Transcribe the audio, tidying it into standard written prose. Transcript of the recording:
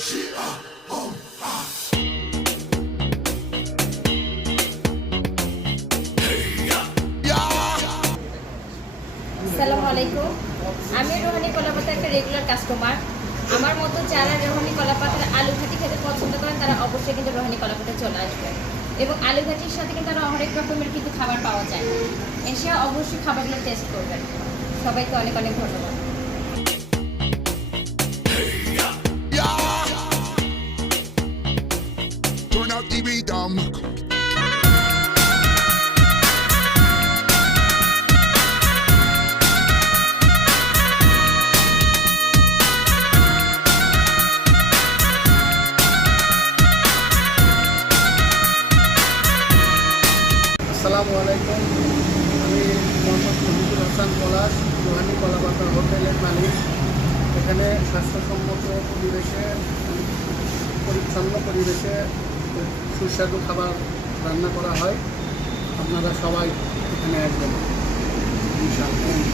আসসালামু আলাইকুম। আমি রোহানি কলাপাতার একটা রেগুলার কাস্টমার। আমার মতো যারা রোহানি কলাপাতার আলু ঘাটি খেতে পছন্দ করেন তারা অবশ্যই কিন্তু রোহানি কলাপাতায় চলে আসবেন। এবং আলু ঘাটির সাথে কিন্তু আরও অনেক রকমের কিন্তু খাবার পাওয়া যায়। এসে অবশ্যই খাবারগুলো টেস্ট করবেন। সবাইকে অনেক অনেক ধন্যবাদ। Turn out the rhythm. আসসালামু আলাইকুম। আমি মোহাম্মদ মহিবুল হাসান পলাশ, রোহানি কলাপাতা হোটেলের মালিক। এখানে স্বাস্থ্যসম্মত পরিবেশে, পরিচ্ছন্ন পরিবেশে সুস্বাদু খাবার রান্না করা হয়। আপনারা সবাই এখানে আসবেন ইনশাআল্লাহ।